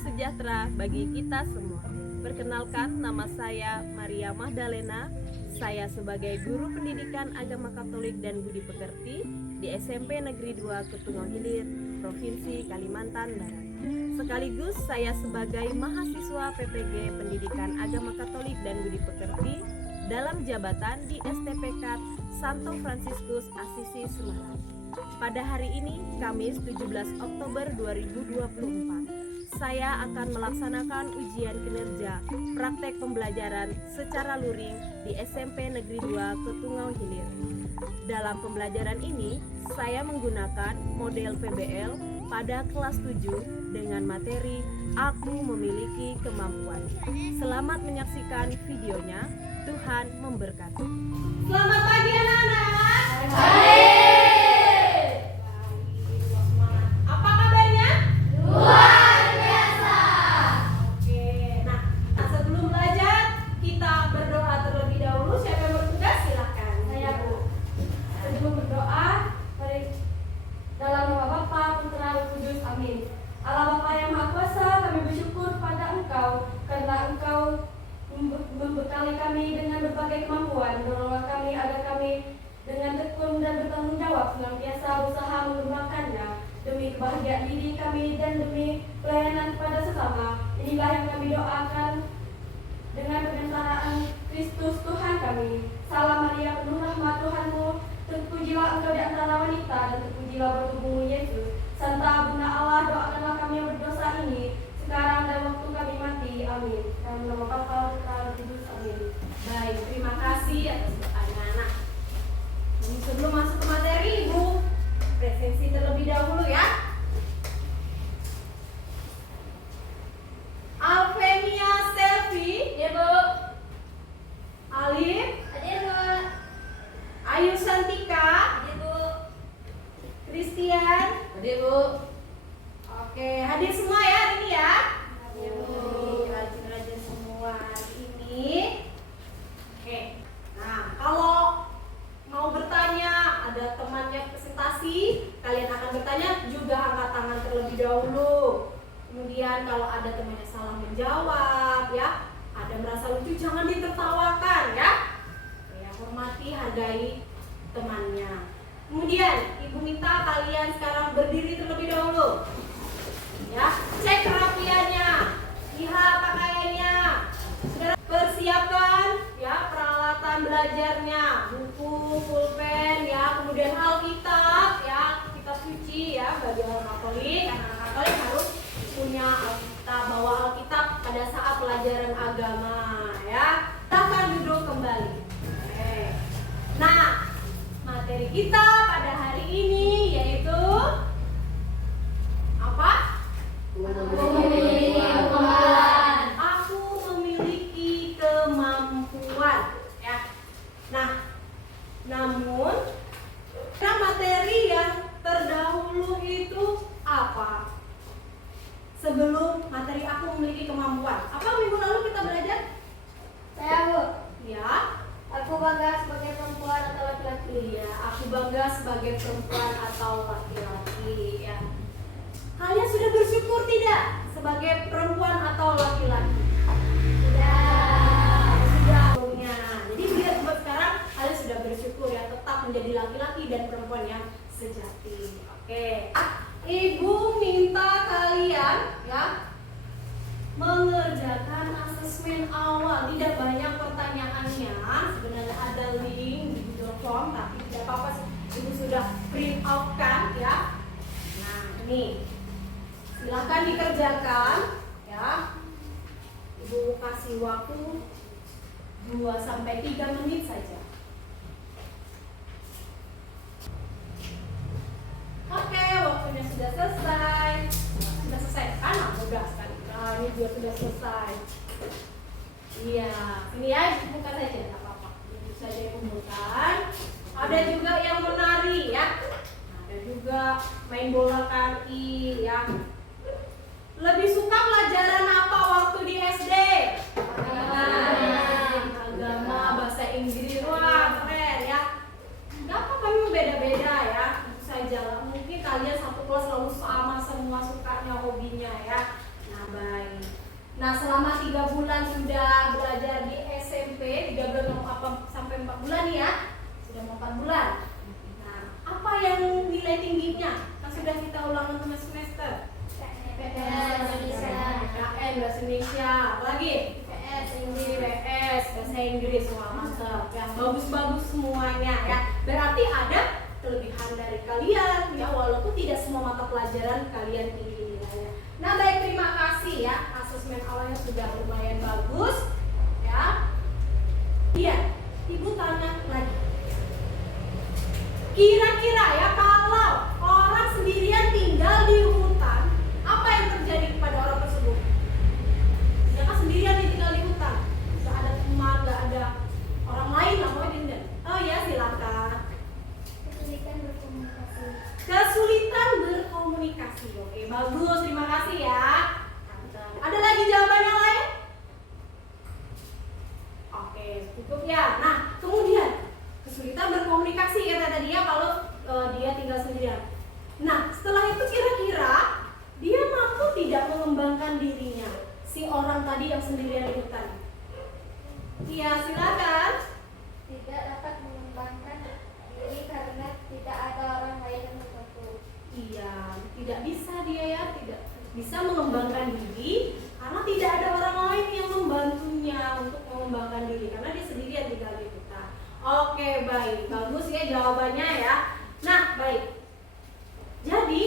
sejahtera bagi kita semua. Perkenalkan, nama saya Maria Magdalena. Saya sebagai guru pendidikan agama Katolik dan budi pekerti di SMP Negeri 2 Ketungau Hilir, Provinsi Kalimantan Barat. Sekaligus saya sebagai mahasiswa PPG Pendidikan Agama Katolik dan Budi Pekerti dalam jabatan di STPK Santo Fransiskus Asisi Semarang. Pada hari ini, Kamis 17 Oktober 2024, saya akan melaksanakan ujian kinerja praktek pembelajaran secara luring di SMP Negeri 2 Ketungau Hilir. Dalam pembelajaran ini, saya menggunakan model PBL pada kelas 7 dengan materi Aku Memiliki Kemampuan. Selamat menyaksikan videonya. Tuhan memberkati. Selamat pagi anak-anak. Apa kabarnya? Luar biasa. Oke, nah sebelum belajar kita berdoa terlebih dahulu. Siapa yang bertugas? Silakan. Saya, Bu. Sebelum berdoa, mari dalam nama Bapa, Putra, Roh Kudus. Amin. Allah Bapa yang Maha Kuasa, kami bersyukur pada Engkau karena Engkau membekali kami dengan berbagai kemampuan. Doronglah kami agar kami dengan tekun dan bertanggung jawab senantiasa berusaha mengembangkannya demi kebahagiaan diri kami dan demi pelayanan kepada sesama. Inilah yang kami doakan dengan penyertaan Kristus Tuhan kami. Salam Maria, penuh rahmat Tuhanmu, terpujilah engkau di antara wanita dan terpujilah buah tubuhmu Yesus. Santa Bunda Allah, doakanlah kami yang berdosa ini sekarang dan waktu kami mati. Amin. Dalam nama Bapa, Putra, Roh Kudus. Amin. Baik, terima kasih atas doanya anak. Ini sebelum masuk ke materi, Ibu presensi terlebih dahulu ya. Alfemia Selvi, Ya, Bu. Alif, Hadir, Bu. Ayu Santika, Hadir, Bu. Christian. Hadir, Bu. Oke, hadir semua ya hari ini ya. Hadir, Bu. Rajin-rajin semua hari ini. Oke. Nah, kalau mau bertanya, ada temannya presentasi, kalian akan bertanya juga angkat tangan terlebih dahulu. Kemudian kalau ada temannya salah menjawab ya, ada merasa lucu, jangan ditertawakan ya. Ya, hormati, hargai temannya. Kemudian Ibu minta kalian sekarang berdiri terlebih dahulu. Ya, cek kerapiannya, lihat pakaiannya. Segera persiapkan ya peralatan belajarnya, buku, pulpen ya, kemudian Alkitab ya, kita suci ya bagi orang Katolik. Anak-anak Katolik harus punya Alkitab, bawa Alkitab pada saat pelajaran agama ya. Silakan duduk kembali. Oke. Nah, materi kita pada hari ini yaitu apa? Aku memiliki kemampuan ya. Nah, namun materi yang terdahulu itu apa? Sebelum materi aku memiliki kemampuan, apa minggu lalu kita belajar? Saya, Bu. Ya, Aku bangga sebagai perempuan atau laki-laki. iya, aku bangga sebagai perempuan atau laki-laki ya. Kalian sudah bersyukur tidak sebagai perempuan atau laki-laki? Sudah. Jadi lihat buat sekarang kalian sudah bersyukur ya, tetap menjadi laki-laki dan perempuan yang sejati. Oke. Ibu minta kalian ya mengerjakan asesmen awal. Tidak banyak pertanyaannya. Sebenarnya ada link di Google Form, tapi tidak apa-apa sih. Ibu sudah print out kan ya. Nah, ini silahkan dikerjakan ya. Ibu kasih waktu 2-3 menit saja. Oke, waktunya sudah selesai. Sudah selesai kan? Nah, mudah sekali. Nah, ini juga sudah selesai. Iya, ini ya buka saja, tidak apa-apa. Ini saja kumpulkan. Ada juga yang menari ya. Ada juga main bola kaki ya. Lebih suka pelajaran apa waktu di SD? Agama, bahasa Inggris. Wah, keren ya. Gak apa, kami beda-beda ya. Tentu saja. Mungkin kalian satu kelas lalu sama semua sukanya, hobinya ya. Nah, sudah kita ulang untuk semester? PPS Indonesia. KN bahasa Indonesia. Apa lagi? IPS IPS bahasa Inggris. Wah, mantap. Ya, bagus-bagus semuanya ya. Berarti ada kelebihan dari kalian ya, walaupun tidak semua mata pelajaran kalian tinggi nilainya. Nah, baik, terima kasih ya. Asesmen awalnya sudah lumayan bagus ya. Iya, Ibu tanya lagi. Kira-kira ya, kalau orang sendirian tinggal di hutan, apa yang terjadi kepada orang tersebut? Ya kan sendirian dia tinggal di hutan, nggak ada teman, nggak ada orang lain lah, mau dinda. Oh ya, silakan. Kesulitan berkomunikasi. Kesulitan berkomunikasi. Oke, bagus, terima kasih ya. Ada lagi jawaban yang lain? Oke, cukup ya. Nah, kemudian kesulitan berkomunikasi kata tadi ya, kalau dia tinggal sendirian. Nah, setelah itu kira-kira dia mampu tidak mengembangkan dirinya, si orang tadi yang sendirian di hutan? Iya, silakan. Tidak dapat mengembangkan diri karena tidak ada orang lain yang membantu. Iya, tidak bisa dia ya, tidak bisa mengembangkan diri karena tidak ada orang lain yang membantunya untuk mengembangkan diri karena dia sendirian tinggal di hutan. Oke, baik, bagus ya jawabannya ya. Nah, baik. Jadi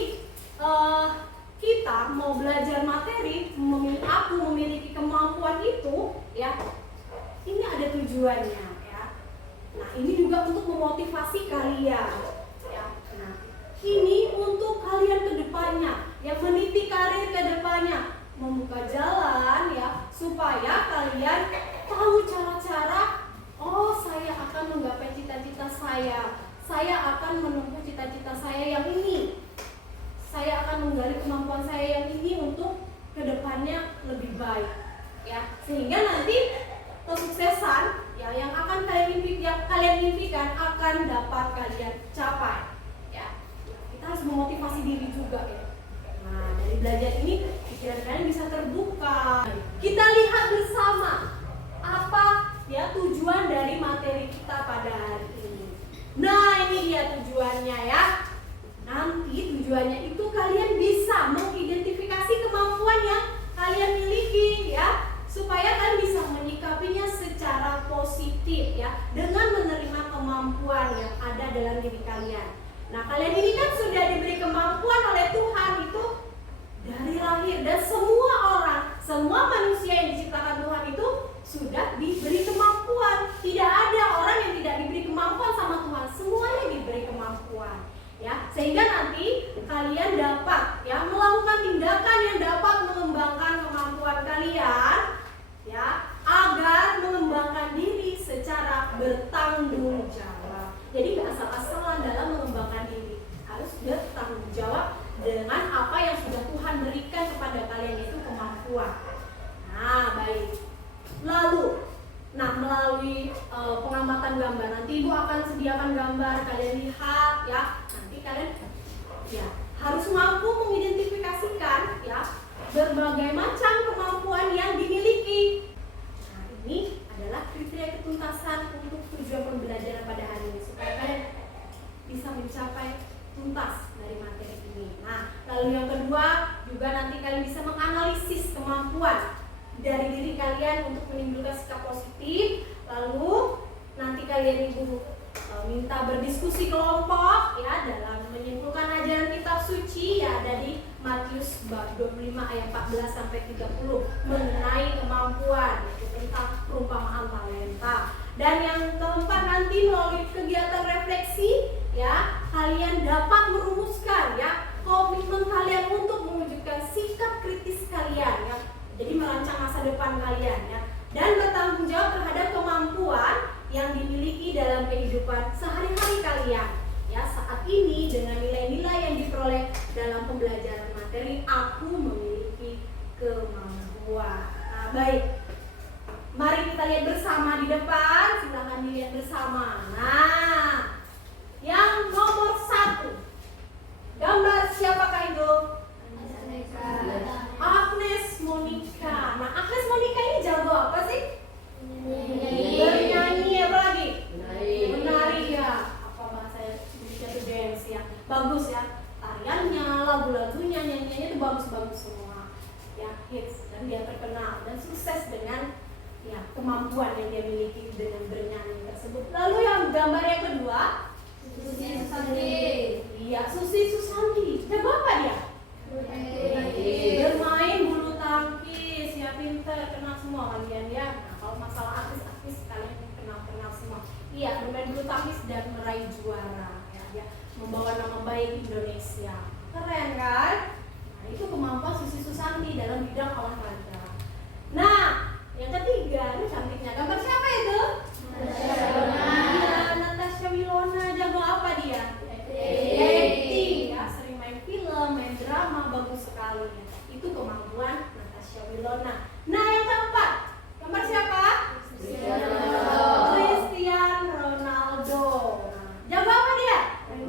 kita mau belajar materi, aku memiliki kemampuan itu ya. Ini ada tujuannya ya. Nah, ini juga untuk memotivasi kalian ya. Nah, ini untuk kalian ke depannya, yang meniti karir ke depannya, membuka jalan ya, supaya kalian tahu cara-cara, oh saya akan menggapai cita-cita saya akan menempuh cita-cita saya yang ini, saya akan menggali kemampuan saya yang ini untuk ke depannya lebih baik ya, sehingga nanti kesuksesan ya yang akan kalian impikan akan dapat kalian capai ya. Kita harus memotivasi diri juga ya. Nah, dari belajar ini pikiran kalian bisa terbuka. Kita lihat bersama apa ya tujuan dari materi kita pada hari ini. Nah, ini dia tujuannya ya. Nanti tujuannya itu kalian bisa mengidentifikasi kemampuan yang kalian miliki ya, supaya kalian bisa menyikapinya secara positif ya, dengan menerima kemampuan yang ada dalam diri kalian. Nah, kalian ini kan sudah diberi kemampuan oleh Tuhan itu dari lahir, dan semua orang, semua manusia yang diciptakan Tuhan itu sudah diberi kemampuan. Tidak ada orang yang tidak diberi kemampuan sama Tuhan, semuanya diberi kemampuan ya, sehingga nanti kalian dapat ya melakukan tindakan yang dapat mengembangkan kemampuan kalian ya, agar mengembangkan diri secara bertanggung jawab. Jadi nggak asal-asalan dalam mengembangkan diri, harus bertanggung jawab dengan apa yang sudah Tuhan berikan kepada kalian, yaitu kemampuan. Nah, baik. Lalu, melalui pengamatan gambar, nanti Ibu akan sediakan gambar, kalian lihat ya. Nanti kalian ya harus mampu mengidentifikasikan ya berbagai macam kemampuan yang dimiliki. Nah, ini adalah kriteria ketuntasan untuk tujuan pembelajaran pada hari ini, supaya kalian bisa mencapai tuntas dari materi ini. Nah, lalu yang kedua juga nanti kalian bisa menganalisis kemampuan dari diri kalian untuk menimbulkan sikap positif. Lalu nanti kalian Ibu minta berdiskusi kelompok ya dalam menyimpulkan ajaran kitab suci ya, ada di Matius bab 25 ayat 14 sampai 30 mengenai kemampuan, yaitu tentang perumpamaan talenta. Dan yang keempat nanti melalui kegiatan refleksi ya, kalian dapat merumuskan ya komitmen kalian untuk mewujudkan sikap kritis kalian ya. Jadi merancang masa depan kalian ya, dan bertanggung jawab terhadap kemampuan yang dimiliki dalam kehidupan sehari-hari kalian ya. Saat ini dengan nilai-nilai yang diperoleh dalam pembelajaran materi, aku memiliki kemampuan. Nah, baik, mari kita lihat bersama di depan. Silahkan dilihat bersama. Nah, yang nomor 1, gambar siapakah itu? Agnes Monica. Nah, Agnes Monica ini jago apa sih? Bernyanyi, apa lagi? Menari ya. Apa bahasa Indonesia itu dance ya. Bagus ya. Tariannya, hits dan dia terkenal dan sukses dengan ya kemampuan yang dia miliki dengan bernyanyi tersebut. Lalu yang gambar yang kedua, Susi Susanti. iya, Susi Susanti. Jago apa dia? Bermain bulu tangkis, ya pinter, kenal semua kalian ya. Nah, kalau masalah artis-artis kalian kenal semua. Iya, bermain bulu tangkis dan meraih juara. Ya, dia membawa nama baik Indonesia. Keren kan? Nah, itu kemampuan Susi Susanti dalam bidang olahraga. Nah, yang ketiga, ini cantiknya. Gambar siapa itu? Iya, Natasha Wilona. Jago apa dia? Acting ya, sering main film, main drama, bagus sekali ya. Itu kemampuan Natasha Wilona. Nah, yang keempat, gambar siapa? Cristiano Ronaldo. Nah, jago apa dia?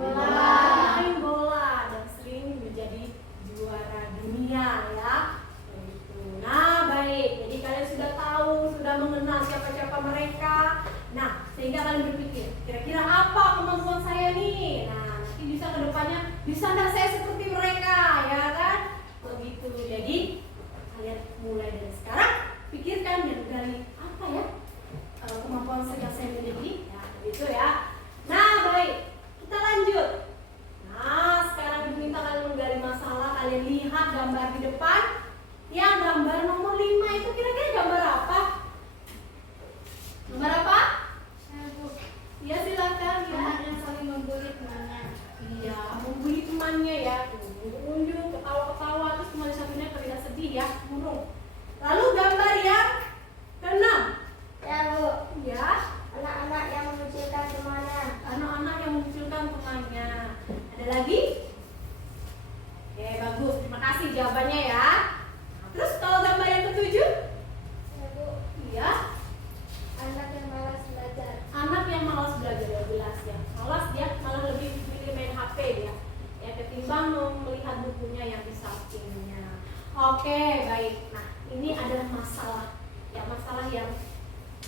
Main bola dan sering menjadi juara dunia ya. Begitu. Nah, baik. Jadi kalian sudah tahu, sudah mengenal siapa-siapa mereka. Nah, sehingga kalian berpikir, kira-kira apa kemampuan saya nih? Nah, nanti bisa ke depannya, bisa nggak saya seperti mereka, ya kan? Begitu. Jadi, kalian mulai dari sekarang, pikirkan dan gali apa ya kemampuan yang saya miliki, ya, begitu ya. Nah, baik. Kita lanjut. Nah, sekarang diminta kalian menggali masalah, kalian lihat gambar di depan. Yang gambar nomor 5 itu kira-kira gambar apa? Gambar apa? Ya silakan ya. Anak yang saling membuli temannya. Iya, membuli temannya ya. Unjuk, ketawa-ketawa, terus teman satunya terlihat sedih ya, murung. Lalu gambar yang keenam. Ya Bu, Ya, anak-anak yang mengucilkan temannya. anak-anak yang memunculkan temannya. Ada lagi? Oke, bagus. Terima kasih jawabannya ya. Nah, terus kalau gambar yang ketujuh? Ya Bu, Iya, anak yang malas belajar. anak yang malas belajar ya, jelas ya. Malas dia malah lebih milih main HP dia. Ya ketimbang melihat bukunya yang di sampingnya. Oke, baik. Nah, ini adalah masalah. Ya, masalah yang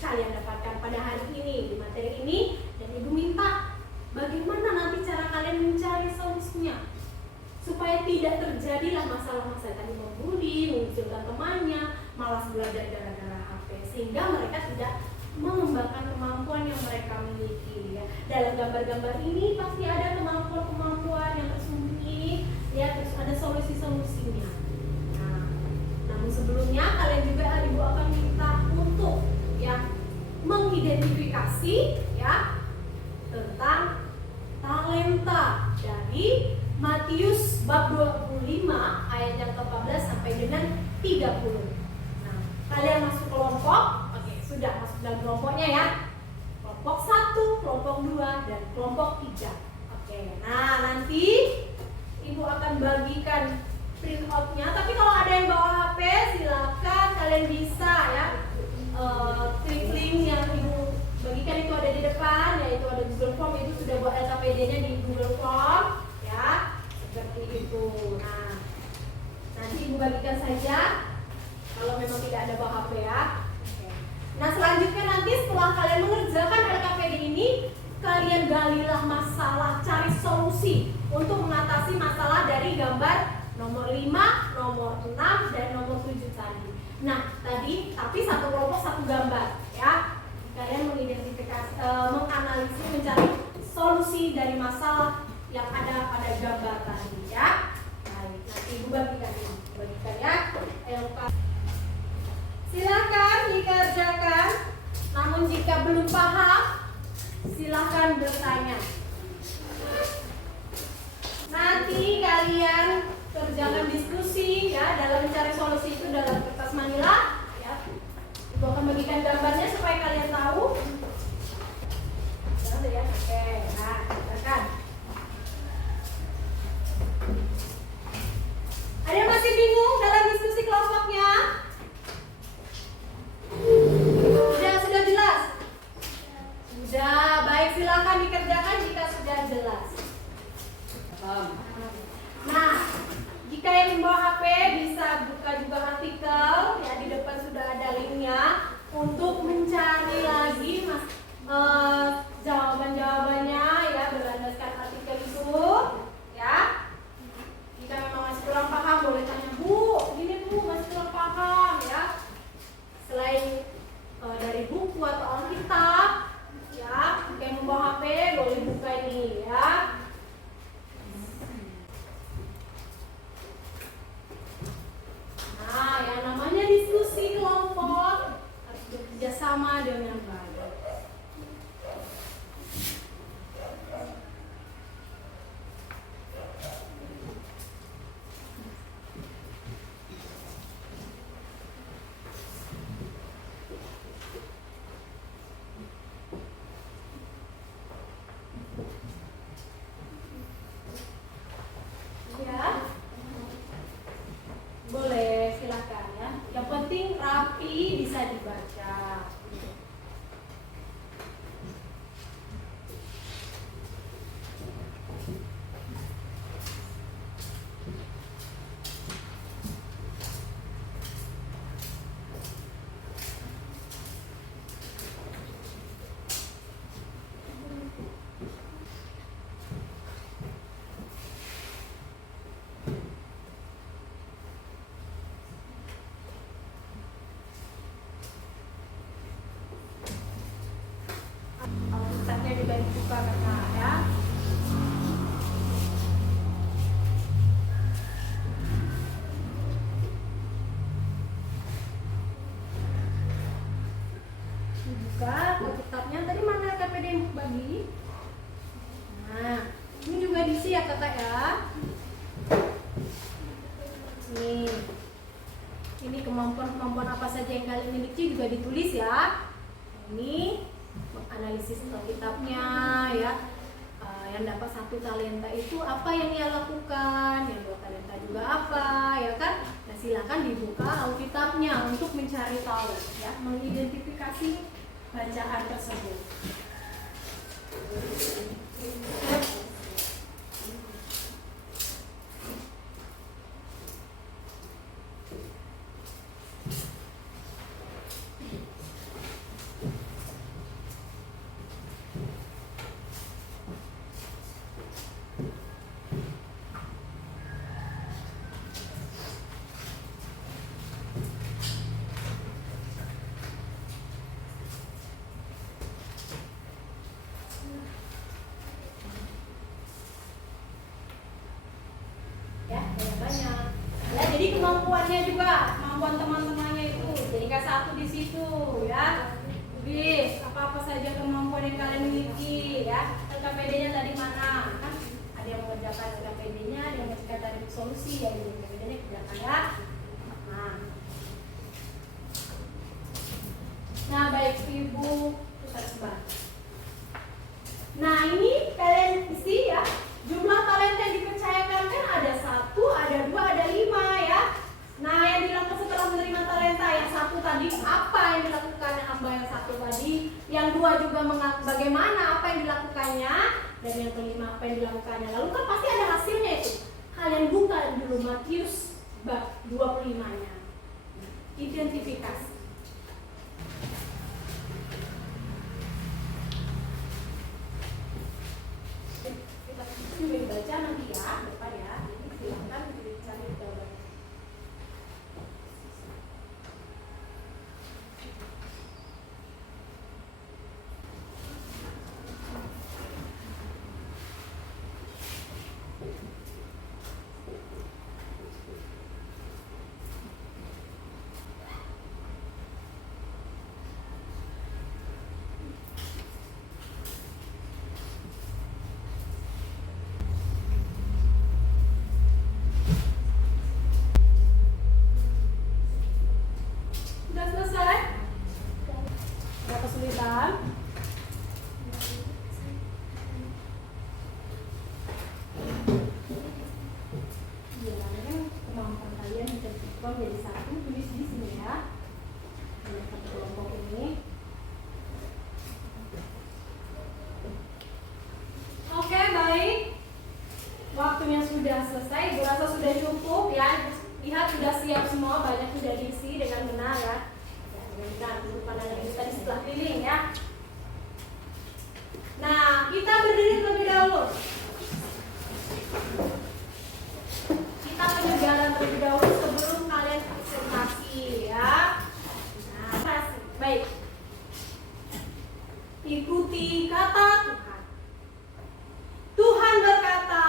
kalian dapatkan pada hari ini di materi ini, dan Ibu minta bagaimana nanti cara kalian mencari solusinya supaya tidak terjadilah masalah-masalah tadi, membuli, mengucilkan temannya, malas belajar gara-gara HP, sehingga mereka tidak mengembangkan kemampuan yang mereka miliki ya. Dalam gambar-gambar ini pasti ada kemampuan-kemampuan yang tersembunyi ya, terus ada solusi-solusinya. Nah, namun sebelumnya kalian juga Ibu akan minta untuk ya mengidentifikasi ya tentang talenta dari Matius bab 25 ayat yang ke-14 sampai dengan 30. Nah, kalian masuk kelompok. Oke, sudah masuk dalam kelompoknya ya. Kelompok 1, kelompok 2, dan kelompok 3. Oke, nah nanti Ibu akan bagikan print out-nya. Tapi kalau ada yang bawa HP, silakan kalian bisa ya klik link yang Ibu bagikan, itu ada di depan, yaitu ada Google Form. Itu sudah buat LKPD-nya di Google Form ya, seperti itu. Nah, nanti Ibu bagikan saja kalau memang tidak ada bawa HP ya. Oke. Nah, selanjutnya nanti setelah kalian mengerjakan LKPD ini, kalian galilah masalah, cari solusi untuk mengatasi masalah dari gambar nomor 5, nomor 6, dan nomor 7 tadi. Nah, tadi tapi satu kelompok satu gambar ya. Kalian mengidentifikasi, menganalisis, mencari solusi dari masalah yang ada pada gambar tadi ya. Baik, nanti Ibu bagikan ya. Silakan dikerjakan. Namun jika belum paham, silakan bertanya. Nanti kalian kerjakan diskusi ya dalam mencari solusi itu dalam kertas manila ya. Ibu akan bagikan gambarnya supaya kalian tahu. Ya, oke. Nah, silakan. Ada yang masih bingung dalam diskusi kelompoknya? Sudah jelas? Sudah, baik, silakan dikerjakan jika sudah jelas. Nah, jika yang membawa HP bisa buka juga artikel ya, di depan sudah ada linknya untuk mencari lagi jawaban-jawabannya ya, berlandaskan artikel itu ya. Jika memang masih kurang paham boleh tanya, Bu, gini Bu, masih kurang paham buka kata ya. Dibuka ke kitabnya. Tadi mana KPD yang bagi? Nah, ini juga diisi ya kakak ya. Nih, ini kemampuan-kemampuan apa saja yang kalian miliki juga ditulis ya. Ini menganalisis kitabnya ya. Yang dapat 1 talenta itu apa yang ia lakukan, yang 2 talenta juga apa, ya kan? Nah, silakan dibuka Alkitabnya untuk mencari tahu, ya, mengidentifikasi bacaan tersebut. Ya, banyak. Nah, jadi kemampuannya juga, kemampuan teman-temannya itu jadikan 1 di situ ya. Tulis apa-apa saja kemampuan yang kalian miliki ya. LKPD-nya tadi mana? Kan ada yang mengerjakan LKPD-nya, ada yang mengerjakan dari solusi ya, LKPD-nya kerjakan ya. Nah, baik Ibu, nah, ini kalian isi ya. Jumlah talenta yang dipercayakan kan ada 1, ada 2, ada 5 ya. Nah, yang dilakukan setelah menerima talenta yang 1 tadi, apa yang dilakukan hamba yang 1 tadi? Yang 2 juga bagaimana apa yang dilakukannya? Dan yang kelima apa yang dilakukannya? Lalu kan pasti ada hasilnya itu. Kalian buka dulu Matius bab 25-nya. Identifikasi. Juga dibaca nanti ya, depan ya. Jadi silakan dicari gambar. Sudah selesai? Ada kesulitan? Bilangnya kemampuan kalian ditentukan menjadi 1, tulis di sini ya. Ada 1 kelompok ini. Oke, baik. Waktunya sudah selesai. Ibu rasa sudah cukup ya. Lihat sudah siap semua, banyak sudah diisi dengan benar ya. Dengan benar, menurut pandangan ibu tadi setelah keliling ya. Nah, kita berdiri terlebih dahulu. Kita penyegaran terlebih dahulu sebelum kalian presentasi ya. Nah, baik. Ikuti kata Tuhan. Tuhan berkata,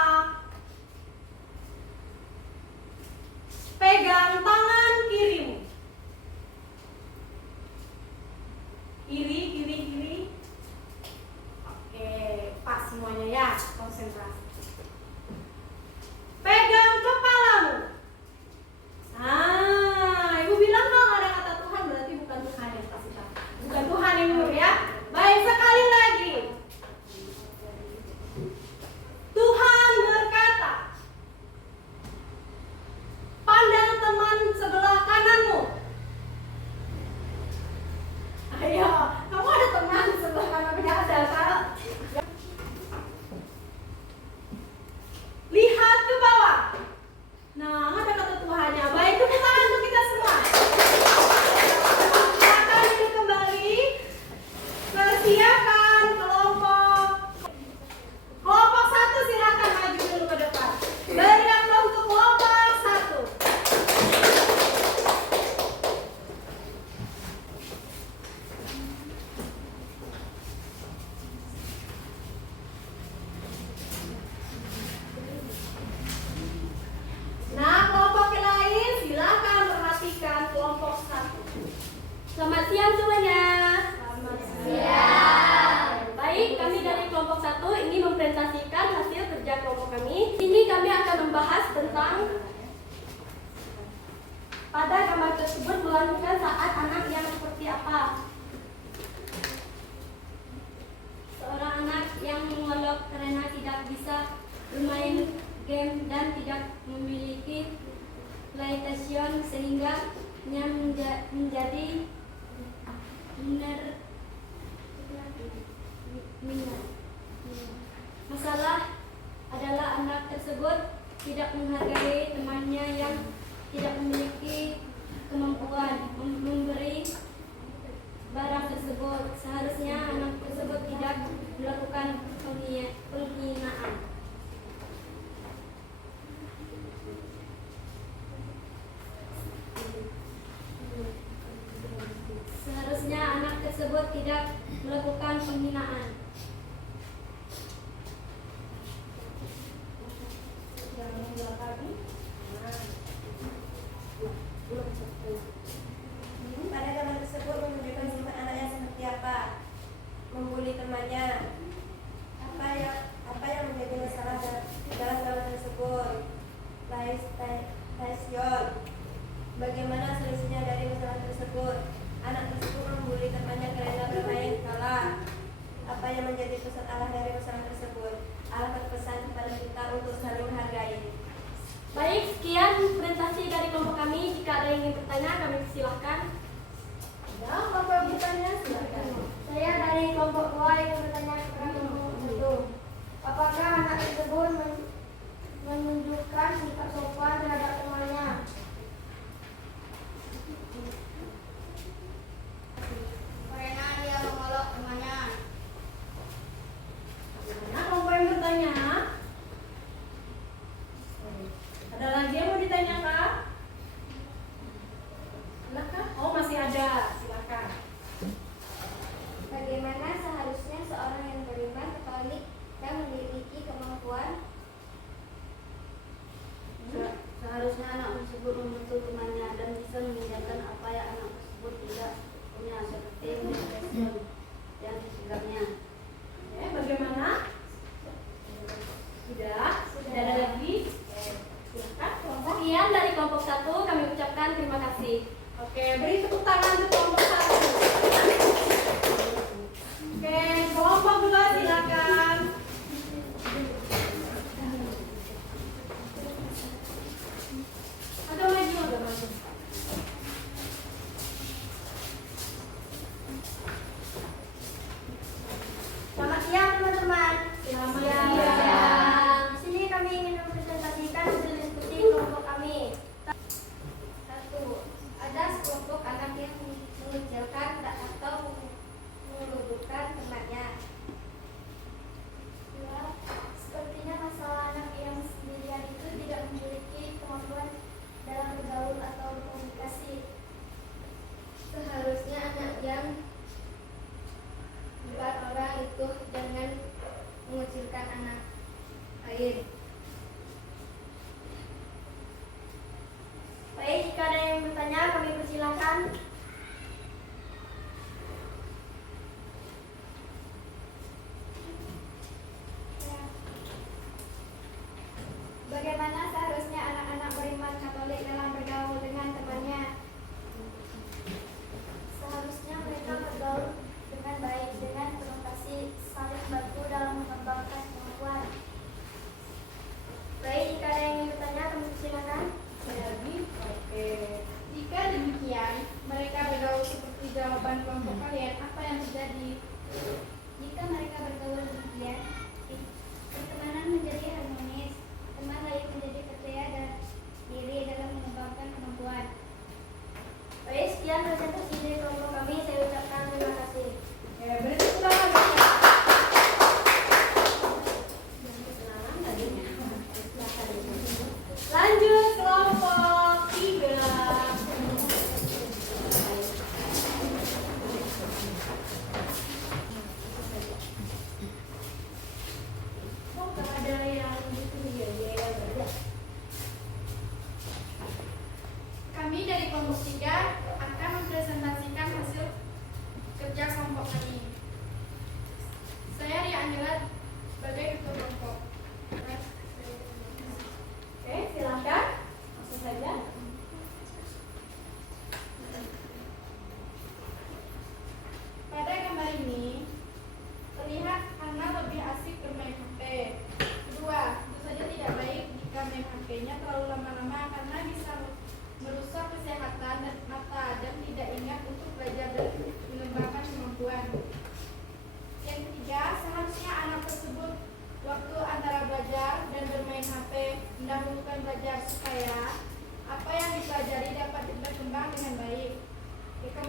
Selamat siang semuanya. Selamat Baik, kami dari kelompok 1 ini mempresentasikan hasil kerja kelompok kami. Ini kami akan membahas tentang pada gambar tersebut melanjutkan saat anak yang seperti apa. Seorang anak yang mengolok karena tidak bisa bermain game dan tidak memiliki PlayStation sehingga ia menjadi masalah adalah anak tersebut tidak menghargai temannya yang tidak memiliki kemampuan memberi barang tersebut. Seharusnya anak tersebut tidak melakukan penghinaan. Seharusnya anak tersebut tidak melakukan penghinaan. Pada gambar tersebut menunjukkan sifat anak yang seperti apa, membuli temannya. Apa yang menjadi masalah dalam gambar tersebut? PlayStation. Bagaimana solusinya dari masalah tersebut? Anak tersebut membuli temannya karena bermain kalah. Apa yang menjadi pesan Allah dari masalah tersebut? Allah berpesan kepada kita untuk saling menghargai. Baik, sekian presentasi dari kelompok kami. Jika ada yang ingin bertanya, kami silahkan. Ya, Bapak bertanya silakan. Saya dari kelompok 2 yang bertanya kepada kelompok 1. Apakah anak tersebut menunjukkan sikap sopan terhadap temannya? Karena dia mengolok temannya. Bagaimana kelompok yang bertanya? Ada lagi yang mau ditanyakan? Silakan. Oh, masih ada. Silakan. Bagaimana seharusnya seorang yang beriman Katolik dan memiliki kemampuan? Seharusnya anak tersebut membantu temannya dan bisa meninggalkan apa yang anak tersebut tidak punya seperti depresi dan sikapnya. Oke, bagaimana? Sudah? Sudah ada lagi? Silakan kelompok. Sekian dari kelompok 1, kami ucapkan terima kasih. Oke, beri tepuk tangan untuk kelompok 1. Oke, kelompok 2 silakan. Agak maju, agak maju. Selamat siang teman-teman. Selamat Siang. siang. Di sini kami ingin mempresentasikan hasil diskusi kelompok kami. 1. Ada sekelompok anak yang mengucilkan atau mengudukan temannya. 2. Sepertinya masalah anak yang sendirian itu tidak memiliki kemampuan dalam bergaul atau berkomunikasi. Seharusnya anak yang 4 orang itu jangan mengucilkan anak lain. Baik, jika ada yang bertanya, kami persilakan. Bagaimana seharusnya anak-anak beriman Katolik dalam bergaul dengan temannya? Seharusnya mereka bergaul dengan baik, dengan penuh kasih, saling bantu dalam mengembangkan kemampuan. Baik, jika ada yang ingin bertanya, kami persilakan. Ada lagi? Oke. Jika demikian, mereka bergaul seperti jawaban kelompok kalian, apa yang terjadi? Jika mereka bergaul demikian, pertemanan menjadi harmonis, teman lain menjadi percaya diri dalam mengembangkan kemampuan. Baik, sekian presentasi dari kelompok kami. Saya ucapkan terima kasih. Oke, beri tepuk tangan. Lanjut kelompok 3. Oh, gak ada yang gitu ya. Kami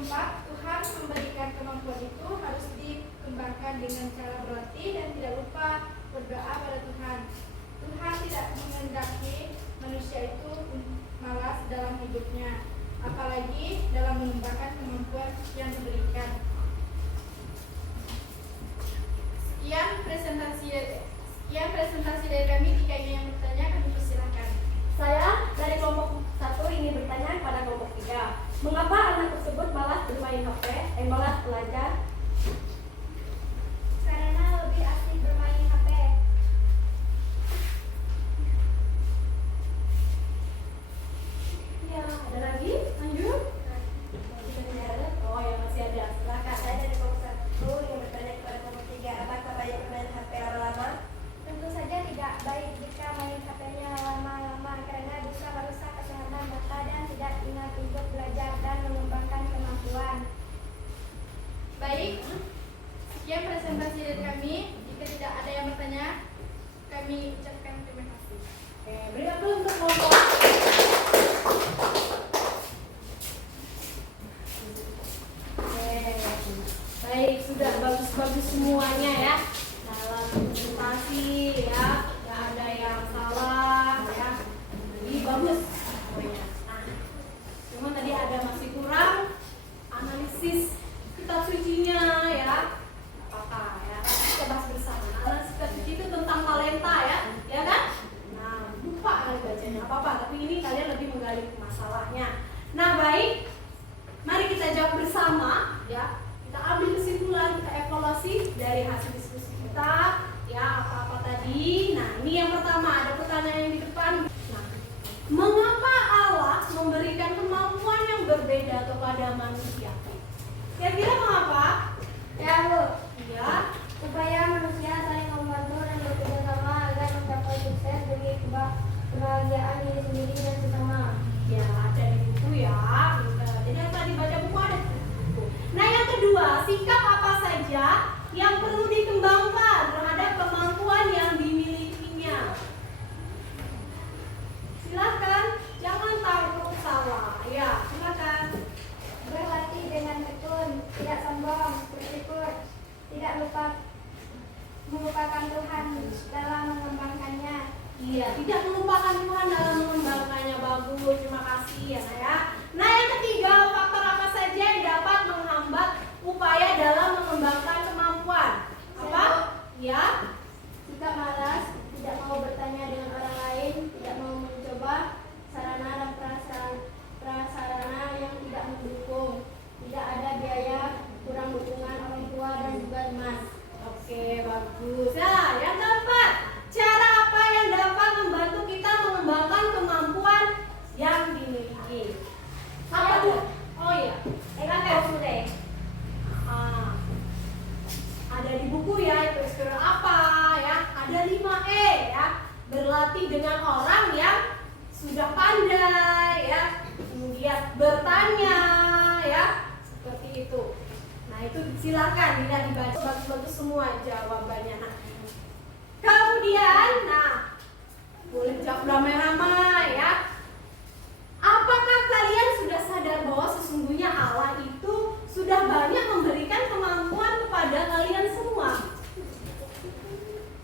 keempat, Tuhan memberikan kemampuan itu harus dikembangkan dengan cara berlatih dan tidak lupa berdoa pada Tuhan. Tuhan tidak menghendaki manusia itu malas dalam hidupnya, apalagi dalam mengembangkan kemampuan yang diberikan. Sekian presentasi dari kami. Jika ingin yang bertanya, kami persilahkan. Saya dari kelompok 1 ingin bertanya kepada kelompok 3. Mengapa anak tersebut malas bermain HP, malas belajar? Karena lebih asik bermain HP. Ya, ada lagi? Lanjut. Oh ya, masih ada. Silakan. Saya dari kelompok 1 ingin bertanya kepada kelompok 3, apakah banyak bermain HP lama-lama? Tentu saja tidak baik jika main HP-nya lama-lama karena bisa merusak kesehatan mata dan tidak ingat untuk belajar dan mengembangkan kemampuan. Baik, sekian presentasi dari kami. Jika tidak ada yang bertanya, kami ucapkan terima kasih. Oke, beri aplaus untuk kelompok. Oke, baik, sudah bagus-bagus semuanya ya. Dalam presentasi ya, nggak ada yang salah ya. Jadi bagus semuanya. Nah, cuma tadi ada masih kurang analisis kitab sucinya ya. Apa ya? Kita bahas bersama. Analisis kitab suci itu tentang talenta ya kan? Nah, lupa kali bacanya apa-apa, tapi ini kalian lebih menggali masalahnya. Nah, baik. Mari kita jawab bersama ya. Kita ambil kesimpulan, kita evaluasi dari hasil diskusi kita ya, apa-apa tadi. Nah, ini yang pertama, ada pertanyaan yang di depan. Nah, mengapa Allah memberikan kemampuan yang berbeda kepada manusia? Kira-kira mengapa? Ya, Bu. Ya, Supaya manusia saling membantu dan bekerja sama agar mencapai sukses demi kebahagiaan diri sendiri dan sesama. ya ada di buku ya. Jadi yang tadi baca buku ada di buku. Nah, yang kedua, sikap apa saja yang perlu dikembangkan terhadap kemampuan yang dimilikinya? Silakan, jangan takut salah. Ya, silakan. Berlatih dengan tekun, tidak sombong, bersyukur, tidak melupakan Tuhan dalam mengembangkannya. Iya, tidak melupakan Tuhan dalam mengembangkannya. Bagus, terima kasih ya saya. Nah, yang ketiga, faktor apa saja yang dapat menghambat upaya dalam mengembangkan kemampuan? Apa? Ya, Jika malas, tidak mau bertanya dengan orang lain, tidak mau mencoba sarana dan prasarana yang tidak mendukung, tidak ada biaya, kurang dukungan orang tua dan juga teman. oke, bagus. Nah, yang keempat, cara apa yang dapat membantu kita mengembangkan kemampuan yang dimiliki? Apa tuh? Oh iya, silakan. Ah, ada di buku ya, itu eksperimen apa ya? Ada 5E ya. Berlatih dengan orang yang sudah pandai ya. Kemudian bertanya ya. Seperti itu. Nah, itu silakan tidak dibaca, bagus-bagus semua jawabannya. Nah, kemudian, nah, boleh jawab ramai-ramai ya. Apakah kalian sudah sadar bahwa sesungguhnya Allah itu sudah banyak memberikan kemampuan kepada kalian semua?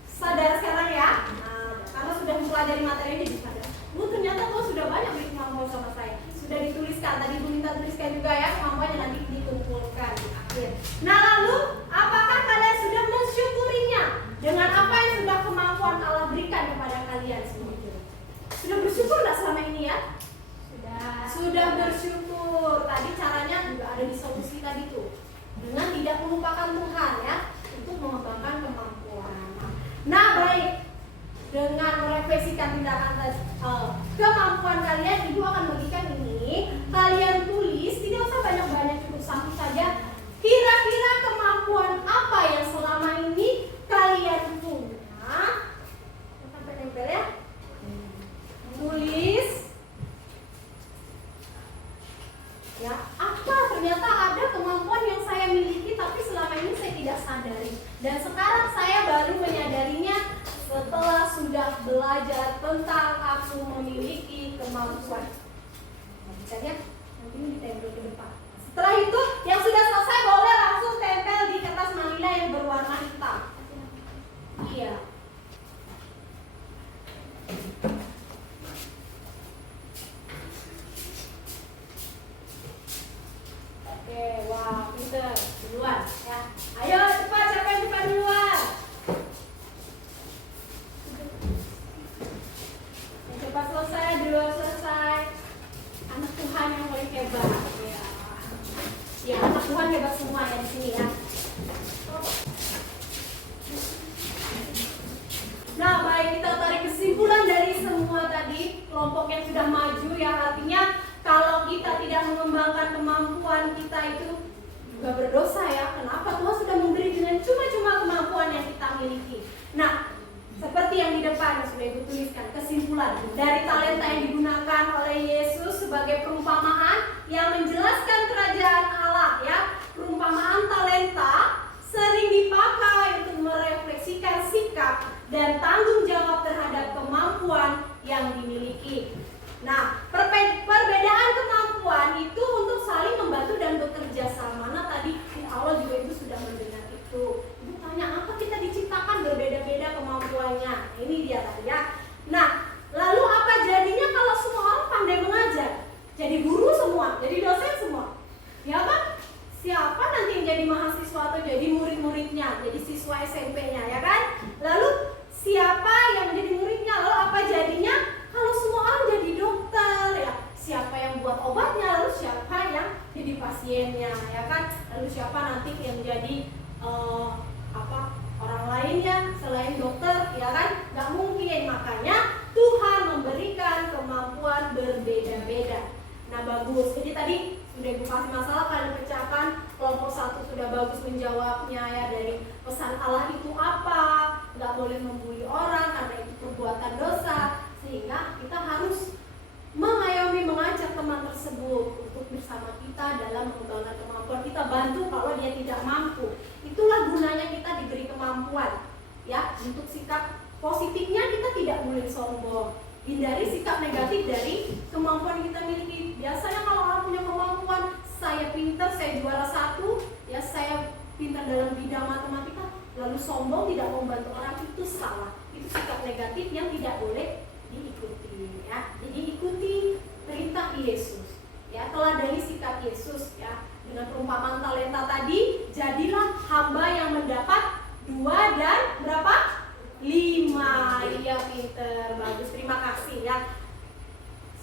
Sadar sekarang ya? Nah, karena sudah mempelajari materi ini, jadi sadar. Ternyata kau sudah banyak beri kemampuan sama saya. Sudah dituliskan, tadi Bu minta tuliskan juga ya, kemampuannya nanti dikumpulkan di akhir. Nah, lalu apakah kalian sudah mensyukurinya dengan apa yang sudah kemampuan Allah berikan kepada kalian semua? Sudah bersyukur nggak selama ini ya? Sudah bersyukur. Tadi caranya juga ada di solusi tadi tuh, dengan tidak melupakan Tuhan ya, untuk mengembangkan kemampuan. Nah, baik, dengan merefleksikan tindakan kemampuan kalian, Ibu akan bagikan ini. Kalian tulis, tidak usah banyak-banyak, cukup satu saja. Kira-kira kemampuan apa yang selama ini kalian punya? Sampai tempel ya. Tulis. Ya, apa ternyata ada kemampuan yang saya miliki tapi selama ini saya tidak sadari, dan sekarang saya baru menyadarinya setelah sudah belajar tentang aku memiliki kemampuan. Nah, bisa ya, nanti ini ditempel ke depan. Setelah itu Ya. Ayo cepat, siapa yang cepat duluan? Yang cepat selesai, duluan selesai. Anak Tuhan yang paling hebat. Ya, ya anak Tuhan hebat semua ya di sini ya. Nah, baik, kita tarik kesimpulan dari semua tadi kelompok yang sudah maju ya, artinya kalau kita tidak mengembangkan kemampuan kita itu juga berdosa ya. Kenapa? Tuhan sudah memberi dengan cuma-cuma kemampuan yang kita miliki. Nah, seperti yang di depan sudah Ibu tuliskan kesimpulan dari talenta yang digunakan oleh Yesus sebagai perumpamaan yang menjelaskan kerajaan Allah ya. Perumpamaan talenta sering dipakai untuk merefleksikan sikap dan tanggung jawab terhadap kemampuan yang dimiliki. Nah, perbedaan kemampuan itu untuk saling membantu dan bekerja sama. Nah, tadi di awal juga Ibu sudah mendengar itu. Ibu tanya, apa kita diciptakan berbeda-beda kemampuannya? Ini dia tadi ya. Nah, lalu apa jadinya kalau semua orang pandai mengajar? Jadi guru semua, jadi dosen semua. Ya kan? Siapa nanti yang jadi mahasiswa atau jadi murid-muridnya, jadi siswa SMP-nya ya kan? Lalu siapa yang menjadi muridnya? Lalu apa jadinya kalau semua orang jadi dokter ya? Siapa yang buat obatnya? Lalu siapa yang jadi pasiennya ya kan? Lalu siapa nanti yang jadi orang lainnya selain dokter ya kan? Gak mungkin, makanya Tuhan memberikan kemampuan berbeda-beda. Nah bagus, jadi tadi sudah Ibu kasih masalah kalian pecahkan. Kelompok 1 sudah bagus menjawabnya ya, dari pesan Allah itu apa, nggak boleh membuli orang karena itu perbuatan dosa, sehingga kita harus mengayomi, mengajak teman tersebut untuk bersama kita dalam mengembangkan kemampuan. Kita bantu kalau dia tidak mampu. Itulah gunanya kita diberi kemampuan ya. Untuk sikap positifnya kita tidak boleh sombong. Hindari sikap negatif dari kemampuan yang kita miliki. Biasanya kalau orang punya kemampuan, saya pintar, saya juara 1, ya saya pintar dalam bidang matematika, lalu sombong tidak mau membantu orang, itu salah. Itu sikap negatif yang tidak boleh diikuti ya. Jadi ikuti perintah Yesus. Ya, teladani sikap Yesus ya. Dengan perumpamaan talenta tadi, jadilah hamba yang mendapat 2 dan berapa? 5. Iya pinter, bagus, terima kasih ya.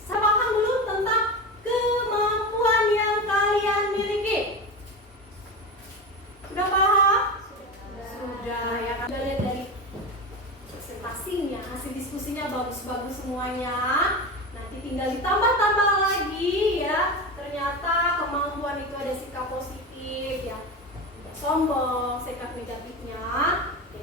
Saya paham dulu tentang kemampuan yang kalian miliki. Sudah paham? Sudah ya. Sudah lihat dari presentasinya, hasil diskusinya bagus-bagus semuanya. Nanti tinggal ditambah-tambah lagi ya. Ternyata kemampuan itu ada sikap positif ya. Tidak sombong, sikap negatifnya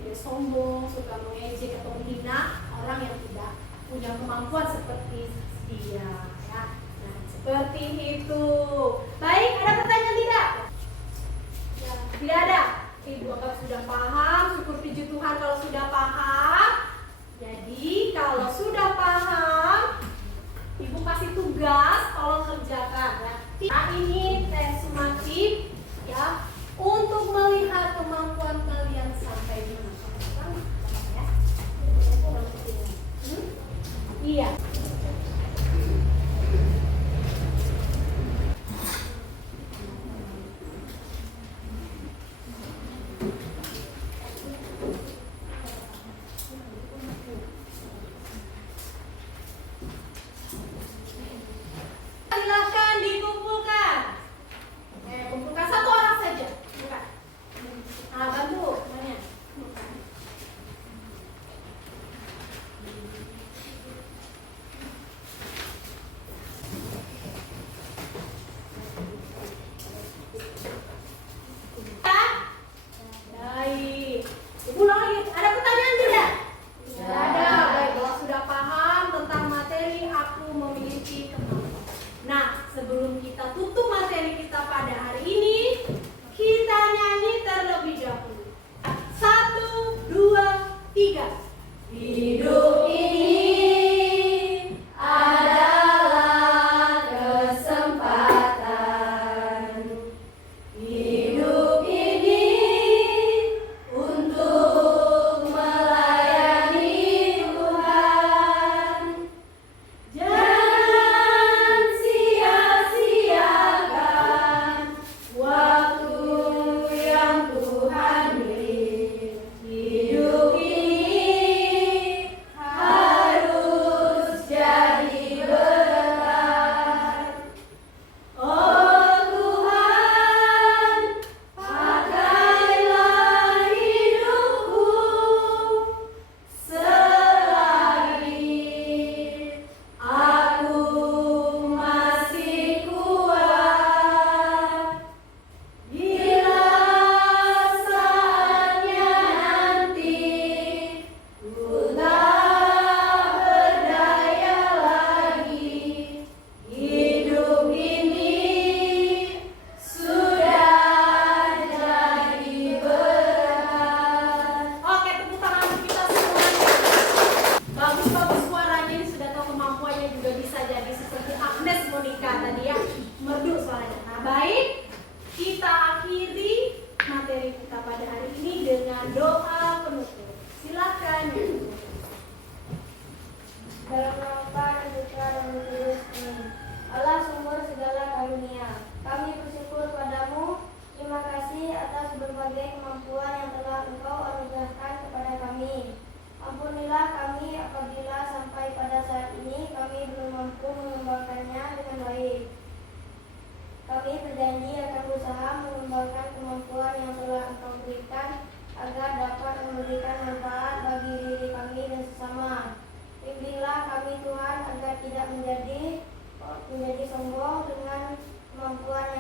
dia sombong, suka mengejek atau menghina orang yang tidak punya kemampuan seperti dia ya. Nah, seperti itu. Baik, ada pertanyaan tidak? Ya, tidak ada. Ibu Bapak sudah paham, syukur puji Tuhan kalau sudah paham. Jadi kalau sudah paham, Ibu kasih tugas, tolong kerjakan ya. Nah, ini tes sumatif ya, untuk melihat kemampuan kalian sampai di mana. Iya. Silakan dikumpulkan. Kumpulkan 1 orang saja. Bukan. Nah, bantu. Banyak. Kami berjanji akan berusaha mengembangkan kemampuan yang telah Engkau berikan agar dapat memberikan manfaat bagi diri kami dan sesama. Bimbinglah kami Tuhan agar tidak menjadi sombong dengan kemampuan